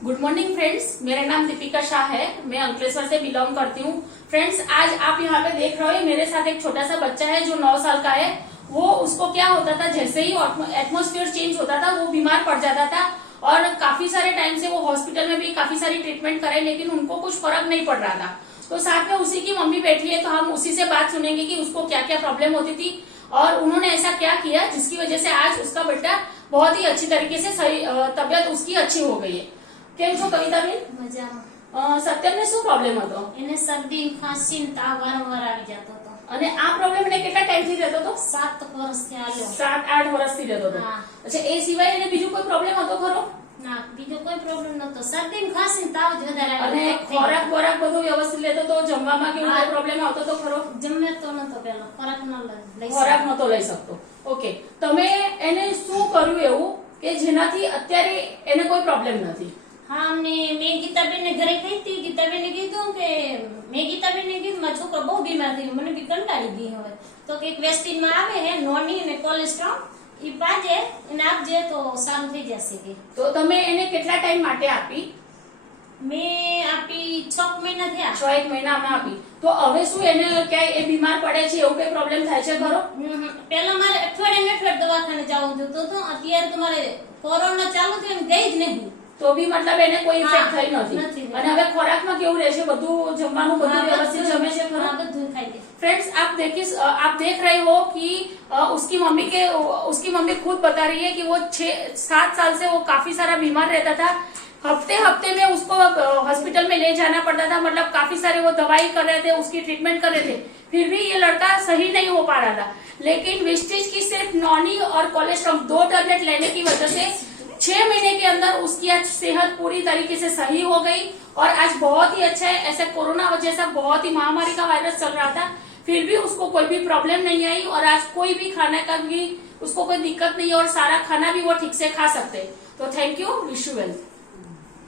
Good morning friends, मेरा नाम दीपिका शाह है। मैं अंकलेश्वर से बिलोंग करती हूँ। फ्रेंड्स, आज आप यहाँ पे देख रहे हो मेरे साथ एक छोटा सा बच्चा है जो 9 साल का है। वो उसको क्या होता था, जैसे ही एटमॉस्फेयर चेंज होता था वो बीमार पड़ जाता था और काफी सारे टाइम से वो हॉस्पिटल में भी काफी सारी ट्रीटमेंट कराई, लेकिन उनको कुछ फर्क नहीं पड़ रहा था। तो साथ में उसी की मम्मी बैठी है, तो हम उसी से बात सुनेंगे कि उसको क्या क्या प्रॉब्लम होती थी और उन्होंने ऐसा क्या किया जिसकी वजह से आज उसका बेटा बहुत ही अच्छी तरीके से सही तबियत उसकी अच्छी हो गई है। કેમ છો કવિતાબેન? મજામાં। સત્યમને શું પ્રોબ્લેમ હતો? એને શરદી ખાંસી ને તાવ વારંવાર આવી જતો હતો અને આ પ્રોબ્લેમ એને કેટલા ટાઈમથી રહેતો હતો? 7 વર્ષથી આવ્યો। 7-8 વર્ષથી રહેતો હતો। હા। અચ્છા, એ સિવાય એને બીજું કોઈ પ્રોબ્લેમ હતો ખરો? ના, બીજો કોઈ પ્રોબ્લેમ નતો। શરદી ને ખાંસી ને તાવ જ વધારે અને ખોરાક બોરાક બધું વ્યવસ્થિત લેતો તો? જમવામાં કેવો કોઈ પ્રોબ્લેમ આવતો તો ખરો? જમે તો નતો, પેલો ખોરાક ન લઈ ખોરાક નતો લઈ શકતો। ઓકે, તમે એને શું કર્યું એવું કે જેનાથી અત્યારે એને કોઈ પ્રોબ્લેમ નથી? હા, અમને મેં ગીતાબેન ને ઘરે કહી હતી। ગીતાબેન ને કીધું કે મેં ગીતાબેન ને કીધું મારો છોકરો બહુ બીમાર થયો, મને બી કંટાળી ગઈ હવે તો કે વેસ્ટીન માં આવે હે નોની અને કોલેસ્ટ્રોલ ઈ પાજે એને આપજે તો સારું થઈ જશે કે। તો તમે એને કેટલા ટાઈમ માટે આપી? મેં આપી 6 મહિના થયા। 6 મહિનામાં આપી। તો હવે શું એને ક્યાંય એ બીમાર પડે છે એવું કઈ પ્રોબ્લેમ થાય છે ખરો? પેલા મારે અઠવાડિયે દવાખાને જવું જોતું હતું, અત્યારે તો મારે કોરોના ચાલુ થયો ને ગઈ જ નહીં, તો બી મતલબ એને કોઈ ઇફેક્ટ થઈ નથી। અને હવે ખોરાકમાં કેવું રહે છે? બધું જમવાનું બધું વ્યवस्थित જમે છે ખરો? બધું ખાઈ લે। फ्रेंड्स, आप देख रहे हो कि उसकी मम्मी खुद बता रही है कि वो 6-7 साल से वो काफी सारा बीमार रहता था। हफ्ते हफ्ते में उसको हॉस्पिटल में ले जाना पड़ता था, मतलब काफी सारे वो दवाई कर रहे थे, उसकी ट्रीटमेंट कर रहे थे, फिर भी ये लड़का सही नहीं हो पा रहा था। लेकिन वेस्टेज की सिर्फ नॉनी और कोलेस्ट्रॉल 2 टैबलेट लेने की वजह से 6 महीने के अंदर उसकी आज सेहत पूरी तरीके से सही हो गई और आज बहुत ही अच्छा है। ऐसा कोरोना जैसा बहुत ही महामारी का वायरस चल रहा था, फिर भी उसको कोई भी प्रॉब्लम नहीं आई और आज कोई भी खाने का भी उसको कोई दिक्कत नहीं है और सारा खाना भी वो ठीक से खा सकते। तो thank you, wish you well.